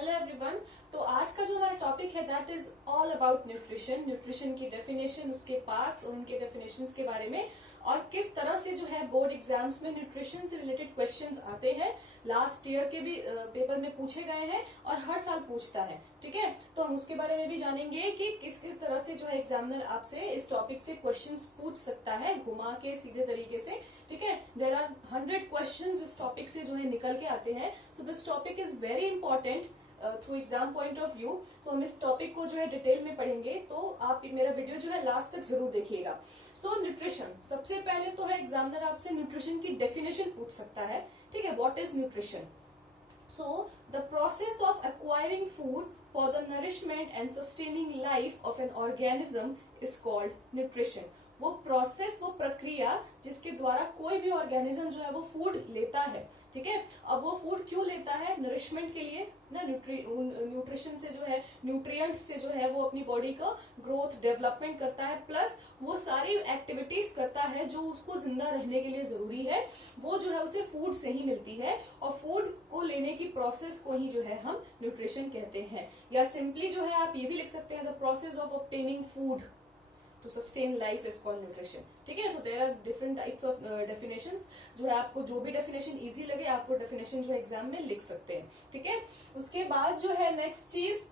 Hello everyone. तो आज का जो हमारा टॉपिक है that is all about nutrition. Nutrition की डेफिनेशन, उसके पार्ट्स और उनके डेफिनेशंस के बारे में, और किस तरह से जो है बोर्ड एग्जाम्स में न्यूट्रिशन से रिलेटेड क्वेश्चंस आते हैं। लास्ट ईयर के भी पेपर में पूछे गए हैं और हर साल पूछता है। ठीक है, तो हम उसके बारे में भी जानेंगे कि किस किस तरह से जो है एग्जामिनर आपसे इस टॉपिक से क्वेश्चंस पूछ सकता है, घुमा के सीधे तरीके से। ठीक है, देयर आर 100 क्वेश्चंस इस टॉपिक से जो है निकल के आते हैं। So this topic is very important through exam point of view. So हम इस टॉपिक को जो है डिटेल में पढ़ेंगे, तो आप मेरा वीडियो जो है लास्ट तक जरूर देखिएगा। सो न्यूट्रिशन, सबसे पहले तो है एग्जामिनर आपसे न्यूट्रिशन की डेफिनेशन पूछ सकता है। ठीक है, what is nutrition? So the process of acquiring food for the nourishment and sustaining life of an organism is called nutrition. वो प्रोसेस, वो प्रक्रिया जिसके द्वारा कोई भी ऑर्गेनिज्म जो है वो फूड लेता है। ठीक है, अब वो फूड क्यों लेता है? नरिशमेंट के लिए ना, न्यूट्रिशन से जो है, न्यूट्रिएंट्स से जो है वो अपनी बॉडी का ग्रोथ, डेवलपमेंट करता है, प्लस वो सारी एक्टिविटीज करता है जो उसको जिंदा रहने के लिए जरूरी है, वो जो है उसे फूड से ही मिलती है। और फूड को लेने की प्रोसेस को ही जो है हम न्यूट्रिशन कहते हैं। या सिंपली जो है आप ये भी लिख सकते हैं, the process of obtaining food to sustain life is called nutrition. ठीक है, so there are different types of definitions. जो है आपको जो भी डेफिनेशन इजी लगे, आप वो डेफिनेशन जो एग्जाम में लिख सकते हैं। ठीक है, उसके बाद जो है नेक्स्ट चीज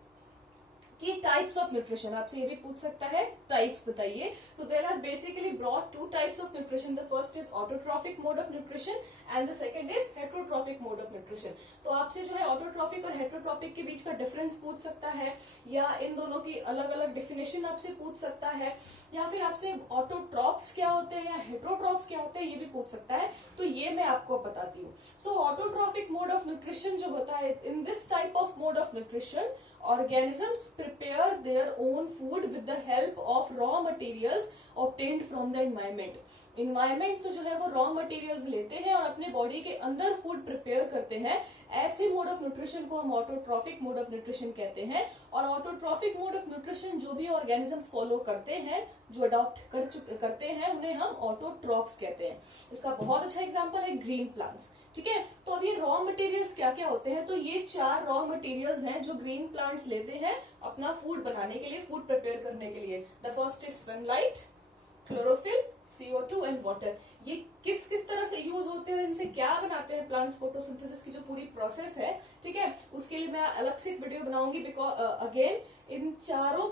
कि टाइप्स ऑफ न्यूट्रिशन, आपसे ये भी पूछ सकता है, टाइप्स बताइए। So there are basically broad two types of nutrition. The first is autotrophic mode of nutrition and the second is heterotrophic mode of nutrition. तो आपसे जो है ऑटोट्रॉफिक और हेट्रोट्रॉफिक के बीच का डिफरेंस पूछ सकता है, या इन दोनों की अलग अलग डेफिनेशन आपसे पूछ सकता है, या फिर आपसे ऑटोट्रॉफ्स क्या होते हैं या हेट्रोट्रॉफ्स क्या होते हैं ये भी पूछ सकता है। तो ये मैं आपको बताती हूँ। सो ऑटोट्रॉफिक मोड ऑफ न्यूट्रिशन जो होता है, in this type of mode of nutrition organisms prepare their own food with the help of raw materials obtained from the environment. Environment से जो है वो रॉ मटेरियल्स लेते हैं और अपने बॉडी के अंदर फूड प्रिपेयर करते हैं। ऐसे मोड ऑफ न्यूट्रिशन को हम ऑटोट्रॉफिक मोड ऑफ न्यूट्रिशन कहते हैं। और ऑटोट्रॉफिक मोड ऑफ न्यूट्रिशन जो भी ऑर्गेनिजम्स फॉलो करते हैं, जो अडॉप्ट करते हैं, उन्हें हम ऑटोट्रॉफ्स कहते हैं। इसका बहुत अच्छा एग्जांपल है ग्रीन प्लांट्स। ठीक है, तो अब ये रॉ मटेरियल्स क्या क्या होते हैं? तो ये 4 रॉ मटेरियल्स हैं जो ग्रीन प्लांट्स लेते हैं अपना फूड बनाने के लिए, फूड प्रिपेयर करने के लिए। The first is sunlight, chlorophyll, CO2 and water. ये किस किस तरह से यूज होते हैं, इनसे क्या बनाते हैं प्लांट्स, फोटोसिंथेसिस की जो पूरी प्रोसेस है। ठीक है, उसके लिए मैं अलग से एक वीडियो बनाऊंगी, बिकॉज अगेन इन चारों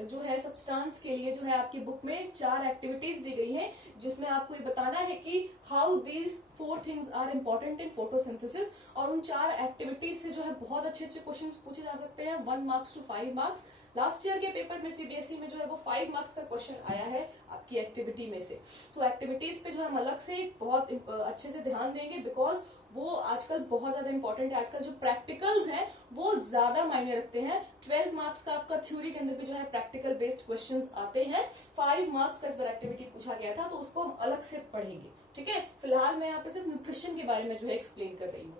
जो है सब्सटेंस के लिए जो है आपकी बुक में 4 एक्टिविटीज दी गई हैं, जिसमें आपको ये बताना है कि how these 4 things are important in photosynthesis. और उन 4 एक्टिविटीज से जो है बहुत अच्छे अच्छे क्वेश्चन पूछे जा सकते हैं, 1 marks to 5 marks. Last year के पेपर में CBSE में जो है वो 5 मार्क्स का क्वेश्चन आया है आपकी एक्टिविटी में से। सो एक्टिविटीज पे जो हम अलग से बहुत अच्छे से ध्यान देंगे, बिकॉज वो आजकल बहुत ज्यादा इंपॉर्टेंट है। आजकल जो प्रैक्टिकल्स हैं वो ज्यादा मायने रखते हैं। 12 मार्क्स का आपका थ्योरी के अंदर भी जो है प्रैक्टिकल बेस्ड क्वेश्चंस आते हैं। 5 मार्क्स का इस बार एक्टिविटी पूछा गया था, तो उसको हम अलग से पढ़ेंगे। ठीक है, फिलहाल मैं यहाँ पे सिर्फ न्यूट्रिशन के बारे में जो है एक्सप्लेन कर रही हूँ।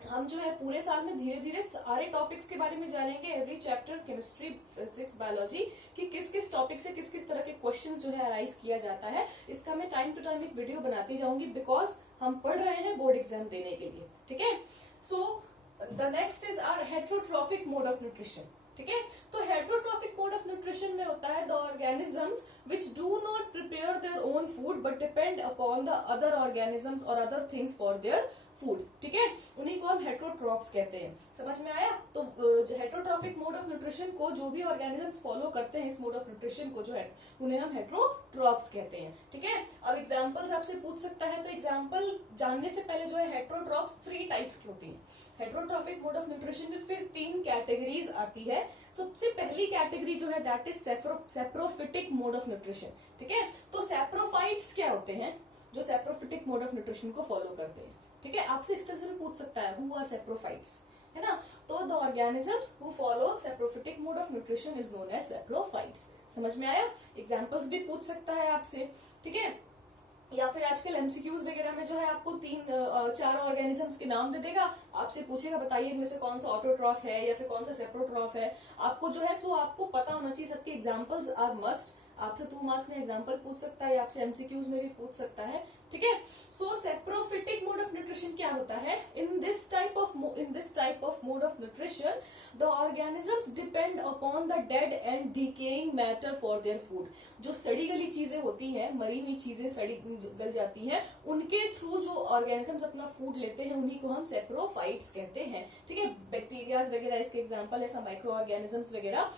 हम जो है पूरे साल में धीरे धीरे सारे टॉपिक्स के बारे में जानेंगे, every chapter, chemistry, physics, biology, कि किस किस टॉपिक से किस किस तरह के क्वेश्चंस जो है अराइज किया जाता है। इसका मैं टाइम टू टाइम एक वीडियो बनाती जाऊंगी, बिकॉज हम पढ़ रहे हैं बोर्ड एग्जाम देने के लिए। ठीक है, so the next is our heterotrophic mode of nutrition. ठीक है, तो हेट्रोट्रॉफिक मोड ऑफ न्यूट्रिशन में होता है the organisms which do not prepare their own food but depend upon the other organisms और other things for their food. ठीक है, उन्हीं को हम हेट्रोट्रॉफ्स कहते हैं। समझ में आया? तो हेट्रोट्रॉफिक मोड ऑफ न्यूट्रिशन को जो भी ऑर्गेनिजम्स फॉलो करते हैं, इस मोड ऑफ न्यूट्रिशन को जो है उन्हें हम हेट्रोट्रॉफ्स कहते हैं। ठीक है, अब एग्जांपल्स आपसे पूछ सकता है, तो एग्जांपल जानने से पहले जो है हेट्रोट्रॉफ्स 3 टाइप्स की होती हैं। हेट्रोट्रॉफिक मोड ऑफ न्यूट्रिशन में फिर 3 कैटेगरीज आती है। सबसे पहली कैटेगरी जो है that is saprophytic mode of nutrition. ठीक है, तो सैप्रोफाइट्स क्या होते हैं? जो सैप्रोफिटिक मोड ऑफ न्यूट्रिशन को फॉलो करते हैं। ठीक है, आपसे इस तरह से भी पूछ सकता है, हु आर सैप्रोफाइट्स, है ना? तो the organisms who follow saprophytic mode of nutrition is known as saprophytes. समझ में आया? एग्जांपल्स भी पूछ सकता है आपसे। ठीक है, या फिर आजकल MCQs वगैरह में जो है आपको 4 ऑर्गेनिजम्स के नाम दे देगा, आपसे पूछेगा बताइए इनमें से कौन सा ऑटोट्रॉफ है या फिर कौन सा सेप्रोट्रॉफ है। आपको जो है तो आपको पता होना चाहिए, सबके एग्जांपल्स आर मस्ट। आपसे 2 मार्क्स में एग्जांपल पूछ सकता है, आपसे MCQs में भी पूछ सकता है। ठीक है, सो सेप्रोफिटिक मोड ऑफ न्यूट्रिशन क्या होता है? In this this type of mode of nutrition, the organisms depend upon the dead and decaying matter for their food. जो सड़ी गली चीजें होती हैं, मरी हुई चीजें सड़ी गल जाती हैं, उनके थ्रू जो ऑर्गेनिजम्स अपना फूड लेते हैं उन्हीं को हम सेप्रोफाइट्स कहते हैं. ठीक है, बैक्टीरियाज वगैरह इसके एग्जांपल है, सब माइक्रो ऑर्गेनिजम्स वगैरह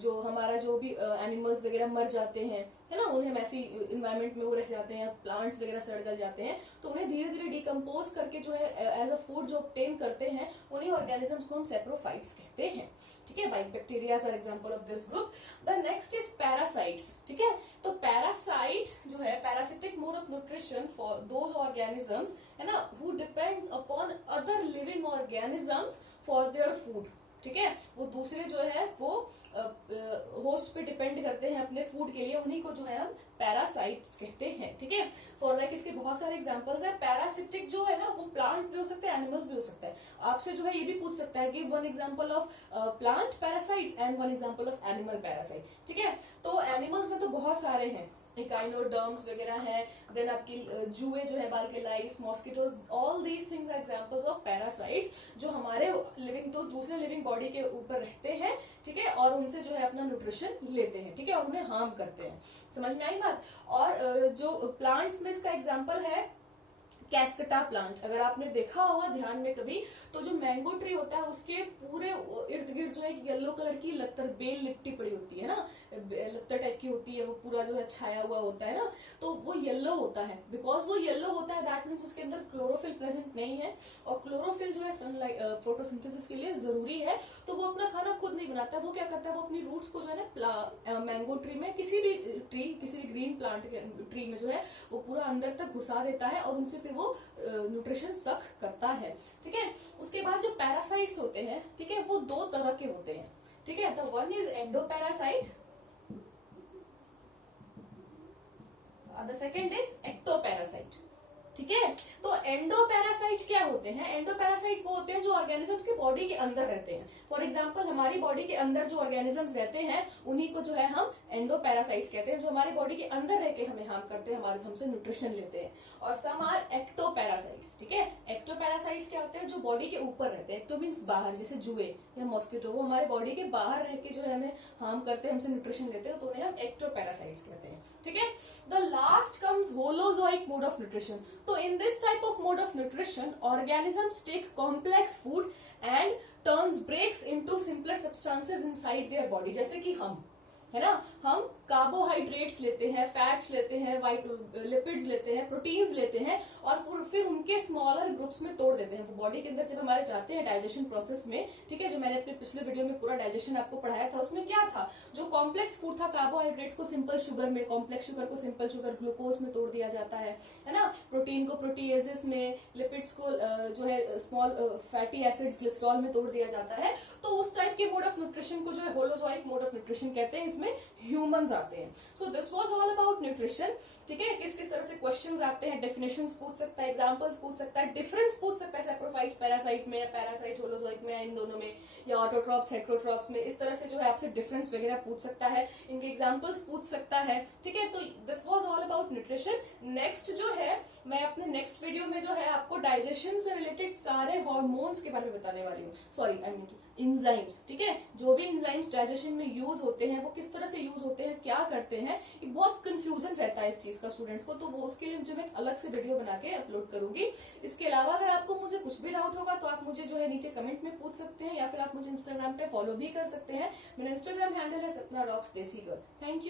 जो हमारा जो भी एनिमल्स वगैरह मर जाते हैं, है ना, उन्हें ऐसी इन्वायरमेंट में वो रह जाते हैं, प्लांट्स वगैरह सड़ गल जाते हैं, तो उन्हें धीरे धीरे डिकम्पोज करके जो है एज अ फूड जो ऑब्टेन करते हैं, उन्हीं ऑर्गेनिजम्स को हम सेप्रोफाइट्स कहते हैं. ठीक है, bacterias are example of this group. The next is parasites. ठीक है, तो पैरासाइट जो है, parasitic mode of nutrition for those organisms, है ना, who depends upon other living organisms for their food. ठीक है, वो दूसरे जो है वो होस्ट पे डिपेंड करते हैं अपने फूड के लिए, उन्हीं को जो है हम पैरासाइट्स कहते हैं. ठीक है, फॉर लाइक इसके बहुत सारे एग्जांपल्स हैं. पैरासिटिक जो है ना वो प्लांट्स भी हो सकते हैं, एनिमल्स भी हो सकता है. आपसे जो है ये भी पूछ सकता है कि one example of plant parasites and one example of animal parasite. ठीक है, तो एनिमल्स में तो बहुत सारे हैं, इकाइनोडर्म्स वगैरह हैं, देन आपकी जुए जो है, बाल के lice, mosquitoes, all these things are examples of parasites जो हमारे लिविंग तो दूसरे लिविंग बॉडी के ऊपर रहते हैं. ठीक है, और उनसे जो है अपना न्यूट्रिशन लेते हैं. ठीक है, और उन्हें हार्म करते हैं. समझ में आई बात. और जो प्लांट्स में इसका एग्जाम्पल है कैस्कटा प्लांट. अगर आपने देखा होगा ध्यान में कभी, तो जो मैंगो ट्री होता है उसके पूरे इर्द गिर्द जो है येलो कलर की लत्तर, बेल लिपटी पड़ी होती है ना, लत्तर टाइप की होती है, वो पूरा जो है छाया हुआ होता है ना, तो वो येलो होता है. बिकॉज वो येलो होता है दैट मीन्स उसके अंदर क्लोरोफिल प्रेजेंट नहीं है, और क्लोरोफिल जो है सनलाइट फोटोसिंथेसिस के लिए जरूरी है. तो वो अपना खाना खुद नहीं बनाता, वो क्या करता है, वो अपनी रूट्स को जो है ना मैंगो ट्री में, किसी भी ग्रीन प्लांट के ट्री में जो है वो पूरा अंदर तक घुसा देता है, और उनसे फिर वो न्यूट्रिशन सक करता है. ठीक है, उसके बाद जो पैरासाइट्स होते हैं, ठीक है, वो दो तरह के होते हैं. ठीक है, the one is endoparasite, the second is ectoparasite. ठीक है, तो एंडोपैरासाइट क्या होते हैं? एंडोपैरासाइट वो होते हैं जो ऑर्गेनिजम्स के बॉडी के अंदर रहते हैं. फॉर एग्जांपल हमारी बॉडी के अंदर जो ऑर्गेनिजम्स रहते हैं उन्हीं को जो है हम एंडोपैरासाइट्स कहते हैं, जो हमारी बॉडी के अंदर रह के हमें हार्म करते हैं, हमारे हमसे न्यूट्रिशन लेते हैं. और सम आर एक्टोपैरासाइट्स. ठीक है, एक्टोपैरासाइट्स क्या होते हैं? जो बॉडी के ऊपर रहते हैं. एक्टो मीन्स बाहर, जैसे जुए या मॉस्किटो, वो हमारे बॉडी के बाहर रह के जो है हमें हार्म करते हैं, हमसे न्यूट्रिशन लेते हैं, तो उन्हें हम एक्टोपैरासाइट्स कहते हैं. ठीक है, the last comes holozoic mode of nutrition. तो in this type of mode of nutrition, organisms take complex food and breaks into simpler substances inside their body. जैसे कि हम, है ना, हम कार्बोहाइड्रेट्स लेते हैं, फैट्स लेते हैं, वाइट लिपिड्स लेते हैं, प्रोटीन्स लेते हैं, और फिर उनके स्मॉलर ग्रुप्स में तोड़ देते हैं. वो बॉडी के अंदर जब हमारे जाते हैं डाइजेशन प्रोसेस में, ठीक है, जो मैंने अपने पिछले वीडियो में पूरा डाइजेशन आपको पढ़ाया था, उसमें क्या था, जो कॉम्प्लेक्स फूड था, कार्बोहाइड्रेट्स को सिंपल शुगर में, कॉम्प्लेक्स शुगर को सिंपल शुगर ग्लूकोज में तोड़ दिया जाता है ना, प्रोटीन को प्रोटीएजेस में, लिपिड्स को जो है स्मॉल फैटी एसिड्स ग्लिसरॉल में तोड़ दिया जाता है. तो उस टाइप के मोड ऑफ न्यूट्रिशन को जो है होलोजोइक मोड ऑफ न्यूट्रिशन कहते हैं. इसमें ह्यूमंस आते हैं. So this was all about nutrition. ठीक है, किस किस तरह से क्वेश्चंस आते हैं, डेफिनेशंस पूछ सकता है, एग्जांपल्स पूछ सकता है, डिफरेंस पूछ सकता है सैप्रोफाइट्स पैरासाइट में, या पैरासाइट होलोजोइक में, या इन दोनों में, या ऑटोट्रॉप्स हेट्रोट्रॉप्स में. इस तरह से जो है आपसे डिफरेंस वगैरह पूछ सकता है, इनके एग्जांपल्स पूछ सकता है. ठीक है, तो this was all about nutrition. Next जो है, मैं अपने नेक्स्ट वीडियो में जो है आपको डाइजेशन से रिलेटेड सारे हार्मोन्स के बारे में बताने वाली हूँ. Sorry, I mean enzymes. ठीक है, जो भी इंजाइम्स डाइजेशन में यूज होते हैं वो किस तरह से यूज होते हैं, क्या करते हैं, एक बहुत कंफ्यूजन रहता है इस चीज का स्टूडेंट्स को. तो वो उसके लिए मुझे मैं अलग से वीडियो बना के अपलोड करूंगी. इसके अलावा अगर आपको मुझे कुछ भी डाउट होगा तो आप मुझे जो है नीचे कमेंट में पूछ सकते हैं, या फिर आप मुझे इंस्टाग्राम पे फॉलो भी कर सकते हैं. मेरा इंस्टाग्राम हैंडल है सपना रॉक्स देसी गर्ल. Thank you.